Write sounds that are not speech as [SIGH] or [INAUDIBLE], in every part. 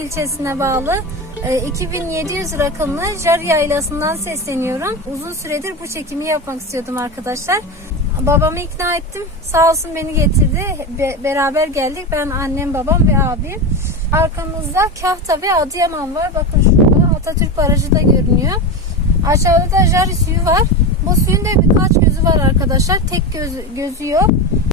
İlçesine bağlı e, 2700 rakımlı Jar Yaylası'ndan sesleniyorum. Uzun süredir bu çekimi yapmak istiyordum arkadaşlar. Babamı ikna ettim. Sağ olsun beni getirdi. Be- beraber geldik. Ben annem, babam ve abim. Arkamızda Kahta ve Adıyaman var. Bakın şurada Atatürk Barajı da görünüyor. Aşağıda da Jari suyu var. Bu suyun da birkaç gözü var arkadaşlar. Tek gözü, gözü yok.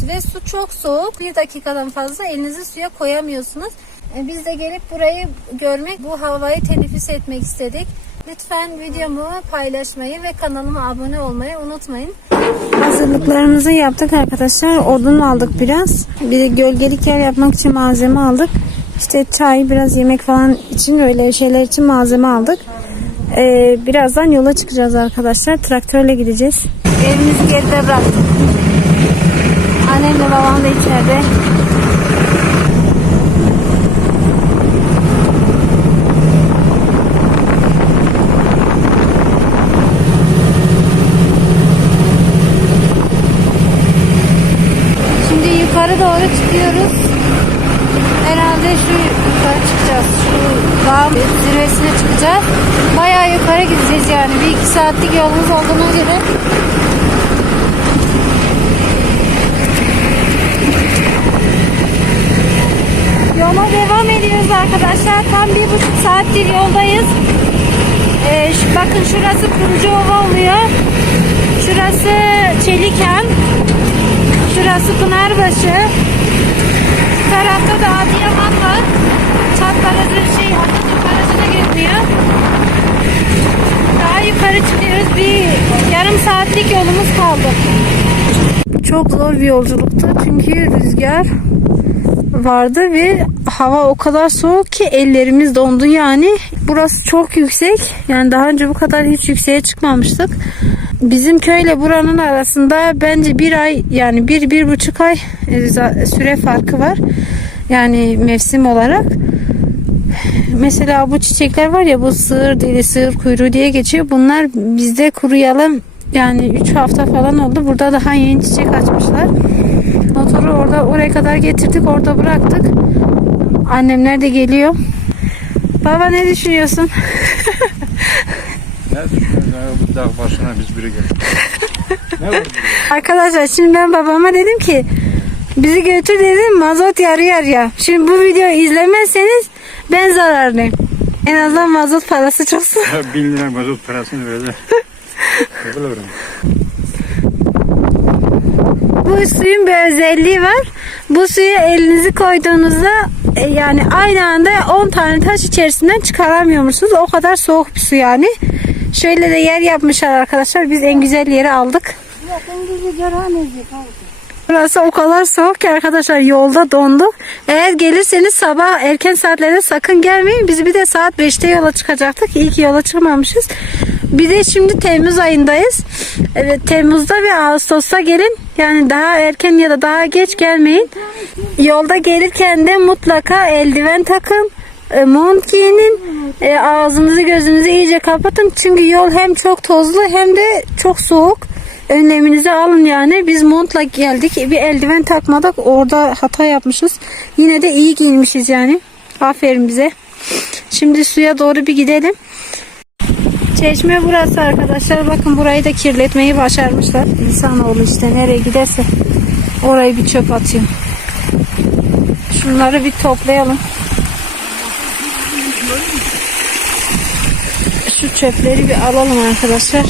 Ve su çok soğuk. Bir dakikadan fazla elinizi suya koyamıyorsunuz. E, Biz de gelip burayı görmek, bu havayı teneffüs etmek istedik. Lütfen videomu paylaşmayı ve kanalıma abone olmayı unutmayın. Hazırlıklarımızı yaptık arkadaşlar. Odun aldık biraz. Bir de gölgelik yer yapmak için malzeme aldık. İşte çay, biraz yemek falan için öyle şeyler için malzeme aldık. Ee, birazdan yola çıkacağız arkadaşlar. Traktörle gideceğiz. Evimizi geride bıraktık. Annemle babam da içeride. Şimdi yukarı çıkıyoruz. Herhalde şu yukarı çıkacağız. Şu dağ zirvesine çıkacağız. Bayağı yukarı gideceğiz yani. Bir iki saatlik yolumuz olduğuna göre. Yola devam ediyoruz arkadaşlar. Tam bir buçuk saattir yoldayız. Ee, şu- bakın şurası Kurucuova oluyor. Şurası Çeliken. Şurası Pınarbaşı. Tarafta da Adıyaman var. Çat Barajı şey Atatürk Barajı da görünüyor. Daha yukarı çıkıyoruz. Bir yarım saatlik yolumuz kaldı. Çok zor bir yolculuktu çünkü rüzgar vardı ve hava o kadar soğuk ki ellerimiz dondu yani. Burası çok yüksek. Yani daha önce bu kadar hiç yükseğe çıkmamıştık. Bizim köyle buranın arasında bence bir ay yani bir bir buçuk ay e, süre farkı var. Yani mevsim olarak. Mesela bu çiçekler var ya bu sığır dili sığır kuyruğu diye geçiyor. Bunlar bizde kuruyalım yani 3 hafta falan oldu. Burada daha yeni çiçek açmışlar. Motoru orada oraya kadar getirdik orada bıraktık. Annemler de geliyor. Baba ne düşünüyorsun? [LAUGHS] Ne düşünüyorsun ya bu dağ başına biz biri geldik. [LAUGHS] ne var burada? Arkadaşlar şimdi ben babama dedim ki bizi götür dedim mazot yarı yarıya. Şimdi bu videoyu izlemezseniz ben zararlıyım. En azından mazot parası çıksın. Bin lira mazot parasını verdi. Bu suyun bir özelliği var. Bu suyu elinizi koyduğunuzda e, yani aynı anda 10 tane taş içerisinden çıkaramıyormuşsunuz. O kadar soğuk bir su yani. Şöyle de yer yapmışlar arkadaşlar. Biz en güzel yeri aldık. Burası o kadar soğuk ki arkadaşlar yolda donduk. Eğer gelirseniz sabah erken saatlerde sakın gelmeyin. Biz bir de saat 5'te yola çıkacaktık. İyi ki yola çıkmamışız. Bir de şimdi Temmuz ayındayız. Evet Temmuz'da ve Ağustos'ta gelin. Yani daha erken ya da daha geç gelmeyin. Yolda gelirken de mutlaka eldiven takın. E, Mont giyinin. E, ağzınızı gözünüzü iyice kapatın. Çünkü yol hem çok tozlu hem de çok soğuk. Önleminizi alın yani. Biz montla geldik. Bir eldiven takmadık. Orada hata yapmışız. Yine de iyi giyinmişiz yani. Aferin bize. Şimdi suya doğru bir gidelim. Çeşme burası arkadaşlar. Bakın burayı da kirletmeyi başarmışlar. İnsanoğlu işte nereye giderse orayı bir çöp atıyor. Şunları bir toplayalım. Şu çöpleri bir alalım arkadaşlar.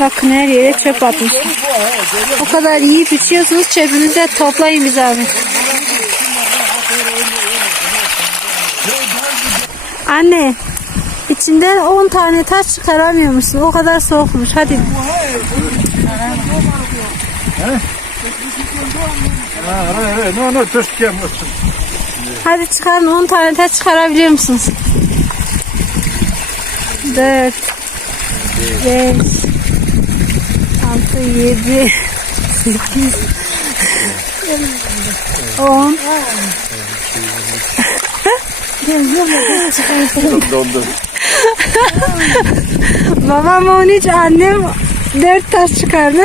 Bakın her yere çöp atmışlar. O kadar yiyip içiyorsunuz çöpünüzü toplayın biz abi. Anne içinden 10 tane taş çıkaramıyormuşsun. O kadar soğukmuş. Hadi. Ha, evet, evet. No, no, Türkiye mısın? Hadi çıkarın 10 tane taş çıkarabiliyor musunuz? 4 5 6 7 8 10 Dondu. Babam 13 annem 4 taş çıkardı.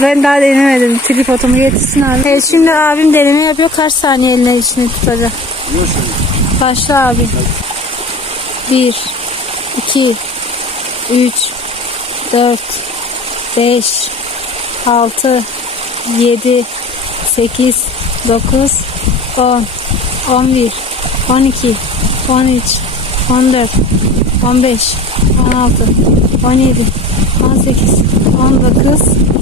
Ben daha denemedim. Tripodumu yetişsin abi. Evet şimdi abim deneme yapıyor. Kaç saniye eline içine tutacak? Başla abi. 1 2 3 4 5 6 7 8 9 10 11 12 13 14 15 16 17 18 19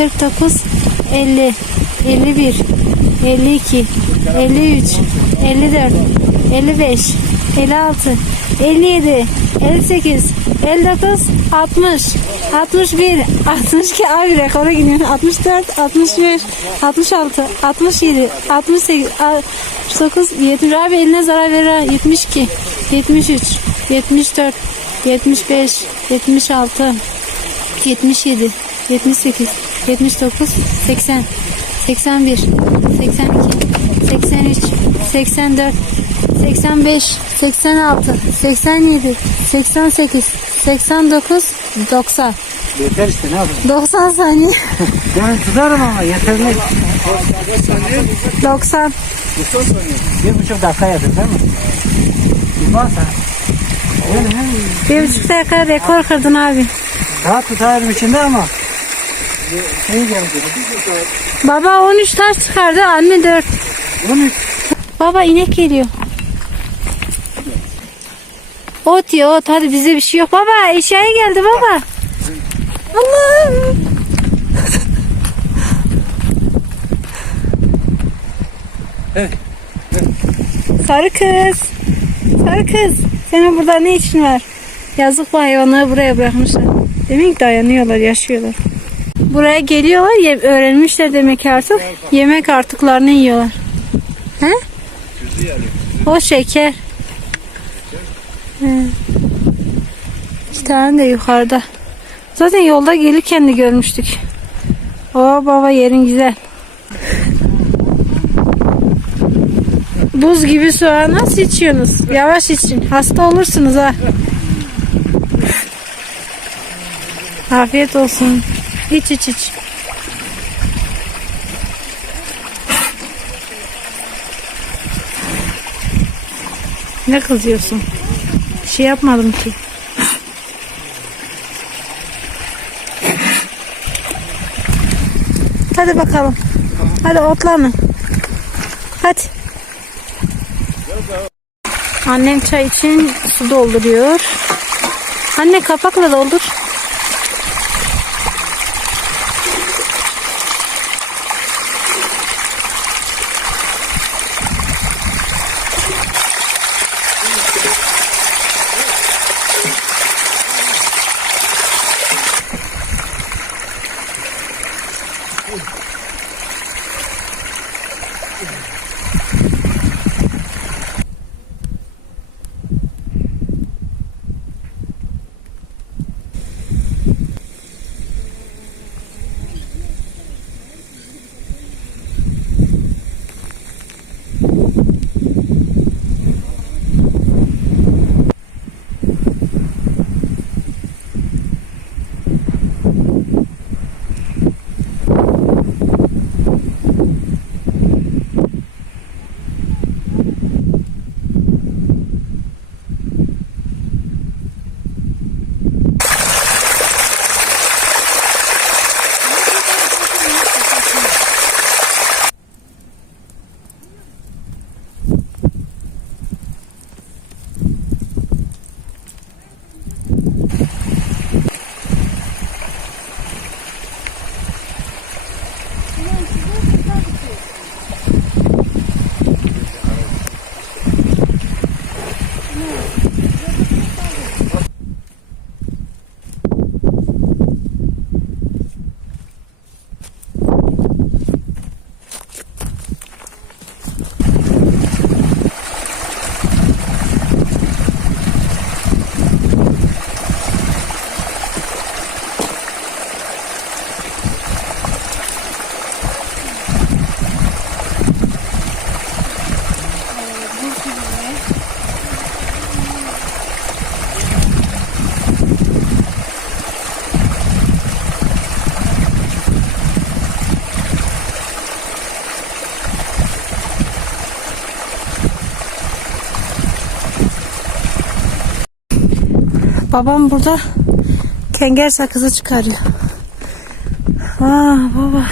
49 50 51 52 53 54 55 56 57 58 59 60 61 62 abi rekora gidiyor 64 65 66 67 68 69 70 abi eline zarar verir ha. 72 73 74 75 76 77 78 79 80 81 82 83 84 85 86 87 88 89 90 Yeter işte ne yapayım. 90 saniye [LAUGHS] Ben tutarım ama yeterli. 90 Bir buçuk dakika yeter değil mi? Yani hem bir buçuk dakika rekor kırdın abi rahat tutarım içinde ama. Baba 13 taş çıkardı anne 4 13 baba inek geliyor ot ya ot hadi bize bir şey yok baba eşyaya geldi baba Allah Sarı kız. Sarı kız. Senin burada ne işin var? Yazık bu hayvanları buraya bırakmışlar. Demek dayanıyorlar, yaşıyorlar. Buraya geliyorlar, ye- öğrenmişler demek artık. Yemek artıklarını yiyorlar. He? O şeker. He. İki tane de yukarıda. Zaten yolda gelirken de görmüştük. O baba yerin güzel. Buz gibi ha. Nasıl içiyorsunuz? Yavaş için. Hasta olursunuz ha. Afiyet olsun. İç iç iç. Ne kızıyorsun? Şey yapmadım ki. Hadi bakalım. Hadi otlanın. Hadi. Annem çay için su dolduruyor. Anne kapakla doldur. Babam burada kenger sakızı çıkarıyor. Aa baba.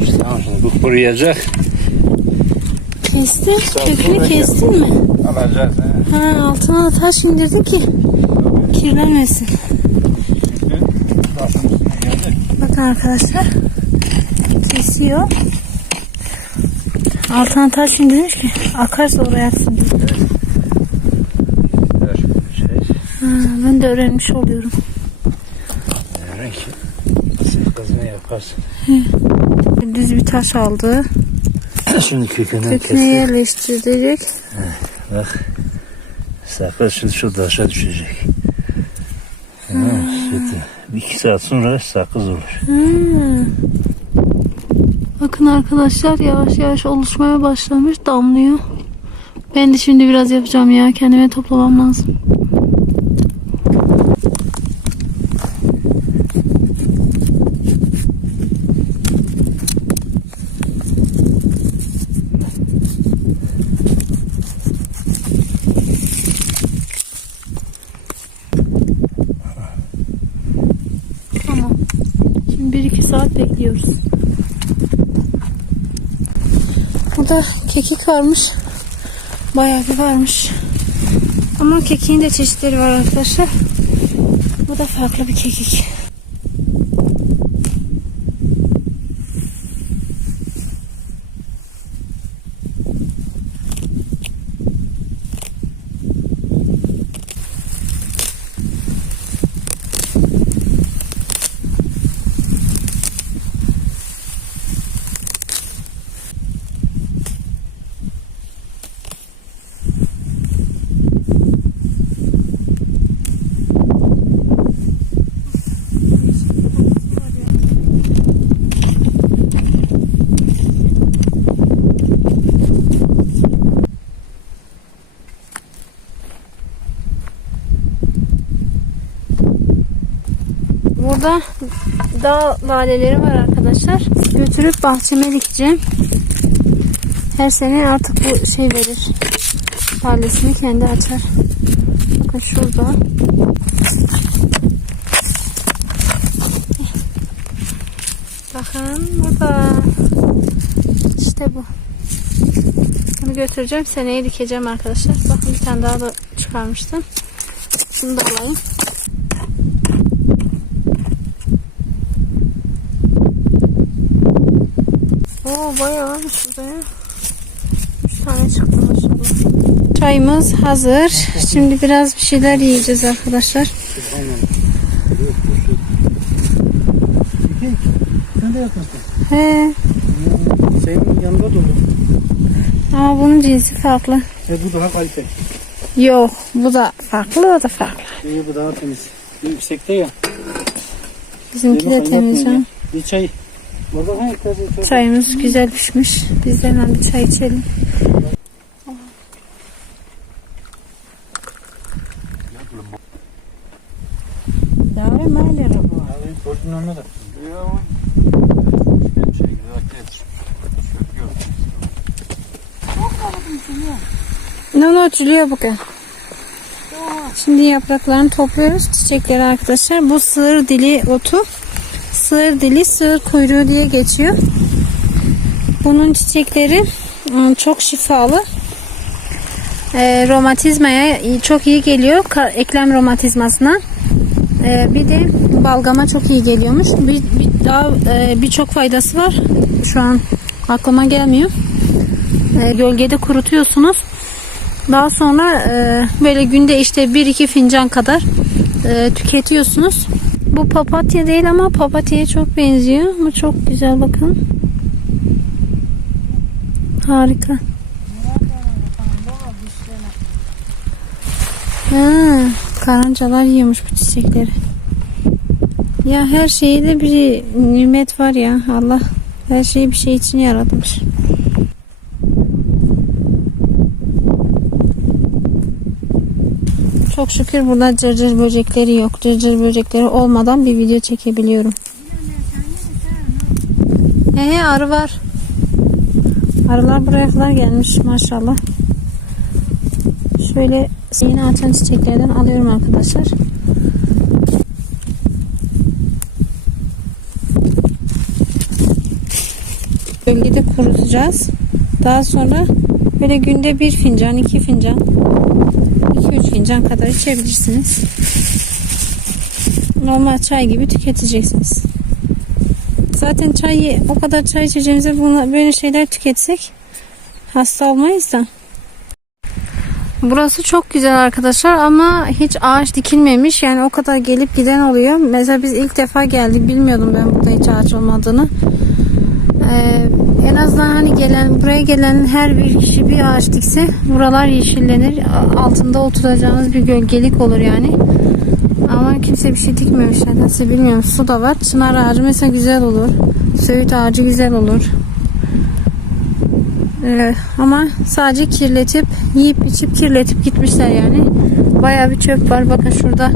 İşte tamam şimdi bu kuruyacak. Kestin. Kökünü kestin mi? Alacağız. He. Ha altına da taş indirdi ki kirlenmesin. Bakın arkadaşlar. Kesiyor. Altına taş indirmiş ki akarsa oraya atsın diye. Ver şöyle şey. Ha, ben de öğrenmiş oluyorum. Renk. Sakızını yaparsın. Düz bir taş aldı. [CLEARS THROAT] Şimdi kökünden Köküne kestik. yerleştirecek. Bak. Sakız şimdi şu taşa düşecek. Tamam. Şimdi bir iki saat sonra sakız olur. Hmm. Bakın arkadaşlar yavaş yavaş oluşmaya başlamış. Damlıyor. Ben de şimdi biraz yapacağım ya. Kendime toplamam lazım. Tamam. Şimdi 1-2 saat bekliyoruz. Burada kekik varmış. Bayağı bir varmış. Ama kekiğin de çeşitleri var arkadaşlar. Bu da farklı bir kekik. Burada dağ laleleri var arkadaşlar. Götürüp bahçeme dikeceğim. Her sene artık bu şey verir. Lalesini kendi açar. Bakın şurada. Bakın burada. İşte bu. Bunu götüreceğim. Seneye dikeceğim arkadaşlar. Bakın bir tane daha da çıkarmıştım. Şunu da alayım. Bayağı varmış burada ya. Üç tane çıktı maşallah. Çayımız hazır. Şimdi biraz bir şeyler yiyeceğiz arkadaşlar. Sen de yapmışsın. He. Senin yanında dolu. Ama bunun cinsi farklı. E bu daha kalite. Yok bu da farklı o da farklı. İyi bu daha temiz. Yüksekte ya. Bizimki de temiz. Bir çay. Çayımız güzel pişmiş. Biz de hemen bir çay içelim. Davre mahalle bu. Ne açılıyor bakın. Şimdi yapraklarını topluyoruz. Çiçekleri arkadaşlar. Bu sığır dili otu. Sığır dili, sığır kuyruğu diye geçiyor. Bunun çiçekleri ım, çok şifalı. Ee, romatizmaya çok iyi geliyor. Eklem romatizmasına. Ee, bir de balgama çok iyi geliyormuş. Bir, bir daha e, birçok faydası var. Şu an aklıma gelmiyor. Ee, gölgede kurutuyorsunuz. Daha sonra e, böyle günde işte 1-2 fincan kadar e, tüketiyorsunuz. Bu papatya değil ama papatyaya çok benziyor. Ama çok güzel bakın. Harika. Ha, karıncalar yiyormuş bu çiçekleri. Ya her şeyde bir nimet var ya. Allah her şeyi bir şey için yaratmış. Çok şükür burada cırcır böcekleri yok. Cırcır böcekleri olmadan bir video çekebiliyorum. He he arı var. Arılar buraya kadar gelmiş maşallah. Şöyle yeni açan çiçeklerden alıyorum arkadaşlar. Bölgede kurutacağız. Daha sonra böyle günde bir fincan, iki fincan, iki üç fincan kadar içebilirsiniz. Normal çay gibi tüketeceksiniz. Zaten çayı o kadar çay içeceğimize buna böyle şeyler tüketsek hasta olmayız da. Burası çok güzel arkadaşlar ama hiç ağaç dikilmemiş. Yani o kadar gelip giden oluyor. Mesela biz ilk defa geldik. Bilmiyordum ben burada hiç ağaç olmadığını. Ee, en azından hani gelen buraya gelen her bir kişi bir ağaç dikse buralar yeşillenir. Altında oturacağımız bir gölgelik olur yani. Ama kimse bir şey dikmemiş nedense bilmiyorum. Su da var. Çınar ağacı mesela güzel olur. Söğüt ağacı güzel olur. Ee, ama sadece kirletip yiyip içip kirletip gitmişler yani. Bayağı bir çöp var. Bakın şurada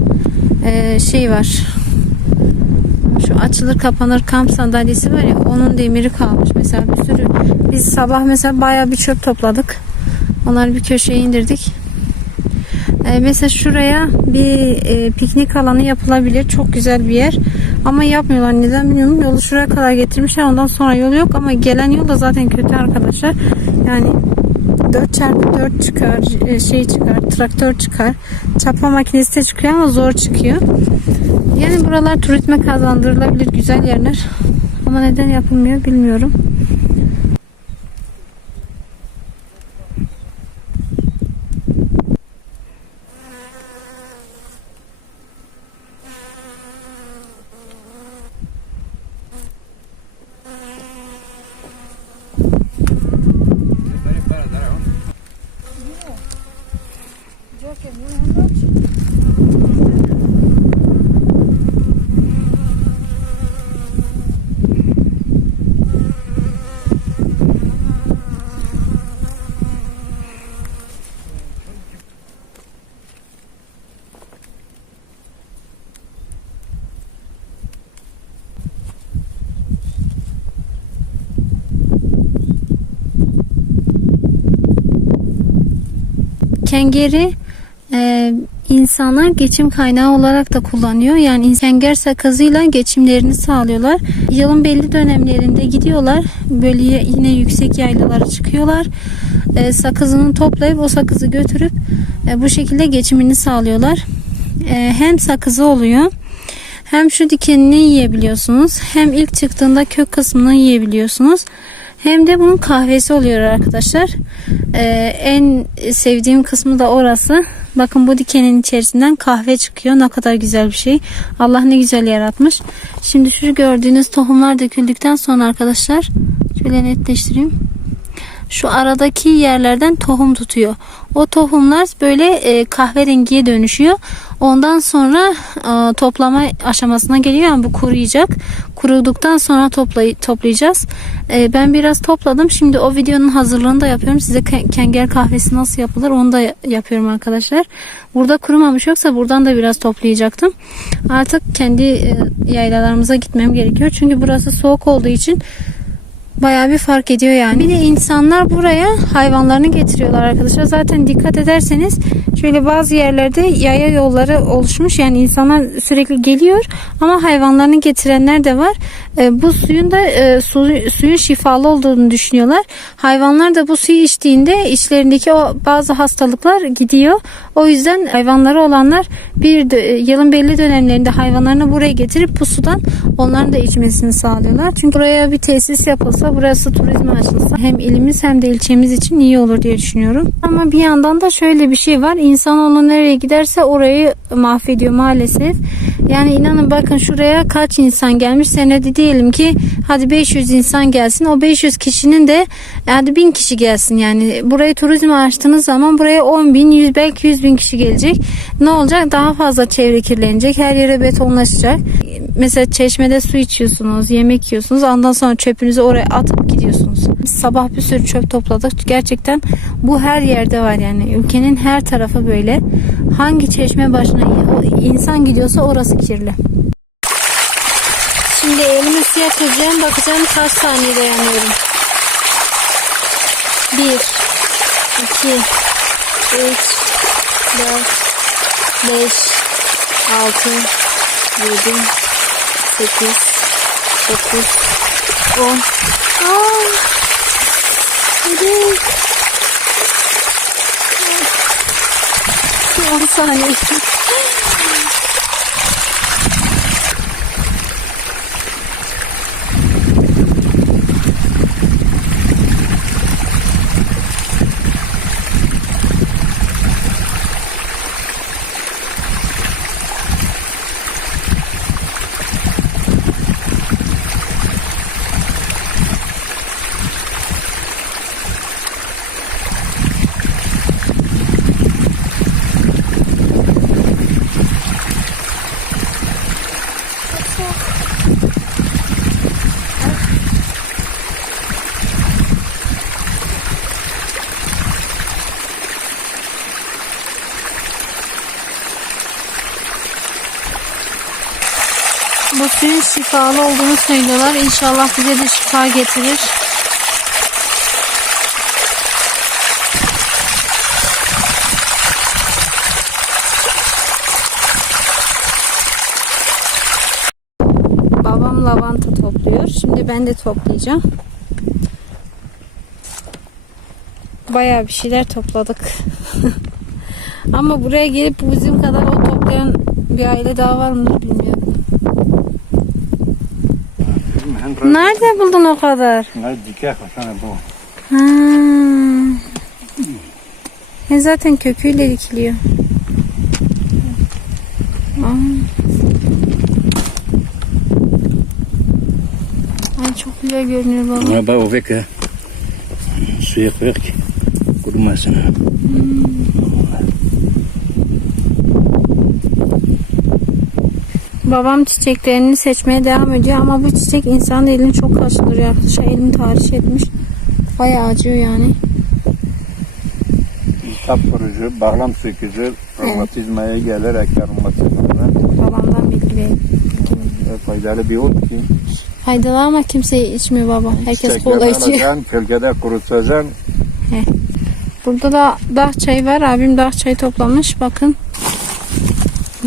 e, şey var. Şu açılır kapanır kamp sandalyesi var ya onun demiri kalmış. Mesela bir sürü biz sabah mesela bayağı bir çöp topladık. Onları bir köşeye indirdik. Ee, mesela şuraya bir e, piknik alanı yapılabilir. Çok güzel bir yer. Ama yapmıyorlar. Neden bilmiyorum. Yolu şuraya kadar getirmişler. Ondan sonra yol yok ama gelen yol da zaten kötü arkadaşlar. Yani 4x4 çıkar, e, şey çıkar, traktör çıkar. Çapa makinesi de çıkıyor ama zor çıkıyor. Yani buralar turizme kazandırılabilir güzel yerler. Ama neden yapılmıyor bilmiyorum. Kengeri e, insanlar geçim kaynağı olarak da kullanıyor. Yani kenger sakızıyla geçimlerini sağlıyorlar. Yılın belli dönemlerinde gidiyorlar. Böyle yine yüksek yaylalara çıkıyorlar. E, sakızını toplayıp o sakızı götürüp e, bu şekilde geçimini sağlıyorlar. E, hem sakızı oluyor. Hem şu dikenini yiyebiliyorsunuz. Hem ilk çıktığında kök kısmını yiyebiliyorsunuz. Hem de bunun kahvesi oluyor arkadaşlar. Ee, en sevdiğim kısmı da orası. Bakın bu dikenin içerisinden kahve çıkıyor. Ne kadar güzel bir şey. Allah ne güzel yaratmış. Şimdi şu gördüğünüz tohumlar döküldükten sonra arkadaşlar şöyle netleştireyim. Şu aradaki yerlerden tohum tutuyor. O tohumlar böyle e, kahverengiye dönüşüyor. Ondan sonra e, toplama aşamasına geliyor. Yani bu kuruyacak. Kuruduktan sonra toplay toplayacağız. E, ben biraz topladım. Şimdi o videonun hazırlığını da yapıyorum. Size ke- kenger kahvesi nasıl yapılır onu da yapıyorum arkadaşlar. Burada kurumamış yoksa buradan da biraz toplayacaktım. Artık kendi e, yaylalarımıza gitmem gerekiyor. Çünkü burası soğuk olduğu için Bayağı bir fark ediyor yani. Bir de insanlar buraya hayvanlarını getiriyorlar arkadaşlar. Zaten dikkat ederseniz şöyle bazı yerlerde yaya yolları oluşmuş. Yani insanlar sürekli geliyor ama hayvanlarını getirenler de var. E, bu suyun da e, su, suyun şifalı olduğunu düşünüyorlar. Hayvanlar da bu suyu içtiğinde içlerindeki o bazı hastalıklar gidiyor. O yüzden hayvanları olanlar bir de, yılın belli dönemlerinde hayvanlarını buraya getirip bu sudan onların da içmesini sağlıyorlar. Çünkü buraya bir tesis yapılsa burası turizme açılsa hem ilimiz hem de ilçemiz için iyi olur diye düşünüyorum. Ama bir yandan da şöyle bir şey var. İnsanoğlu nereye giderse orayı mahvediyor maalesef. Yani inanın bakın şuraya kaç insan gelmiş senede diyelim ki hadi 500 insan gelsin. O 500 kişinin de hadi 1000 kişi gelsin yani. Burayı turizme açtığınız zaman buraya 10 bin 100 belki 100 bin kişi gelecek. Ne olacak? Daha fazla çevre kirlenecek. Her yere betonlaşacak. Mesela çeşmede su içiyorsunuz, yemek yiyorsunuz. Ondan sonra çöpünüzü oraya atıp gidiyorsunuz. Biz sabah bir sürü çöp topladık. Gerçekten bu her yerde var yani. Ülkenin her tarafı böyle. Hangi çeşme başına insan gidiyorsa orası kirli. Şimdi elimi suya kıracağım. Bakacağım kaç saniye dayanıyorum. 1 2 3 dört, beş, altı, yedi, sekiz, dokuz, on. Aa, yedi. On saniye. Bu suyun şifalı olduğunu söylüyorlar. İnşallah bize de şifa getirir. Babam lavanta topluyor. Şimdi ben de toplayacağım. Bayağı bir şeyler topladık. [LAUGHS] Ama buraya gelip bizim kadar o toplayan bir aile daha var mıdır bilmiyorum. Nerede buldun o kadar? Ne dikek sana bu. Ha. E zaten köküyle dikiliyor. Aa. Ay çok güzel görünüyor baba. Ama bak o veka. Suya koyak ki kurumasın. Babam çiçeklerini seçmeye devam ediyor ama bu çiçek insan elini çok kaşındırıyor arkadaşlar. Elimi tahriş etmiş. Bayağı acıyor yani. Tap vurucu, bağlam sökücü, romatizmaya gelir, eker romatizmalarına Babamdan bilgi verin. faydalı bir ot ki. Faydalı ama kimse içmiyor baba. Herkes çiçeklerini kola içiyor. alacaksın, Kölgede kurutacaksın. Burada da dağ çayı var. Abim dağ çayı toplamış. Bakın.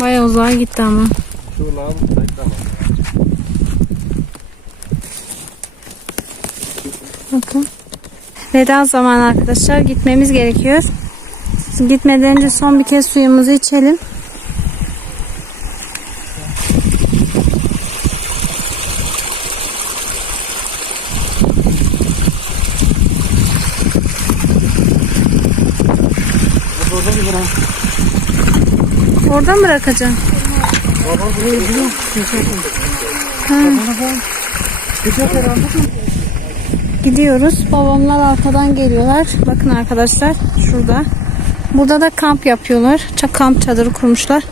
Bayağı uzağa gitti ama. Lan, tekrar Bakın. Veda zamanı arkadaşlar. Gitmemiz gerekiyor. Gitmeden önce son bir kez suyumuzu içelim. Gidiyoruz. Babamlar arkadan geliyorlar. Bakın arkadaşlar şurada. Burada da kamp yapıyorlar. Kamp çadırı kurmuşlar.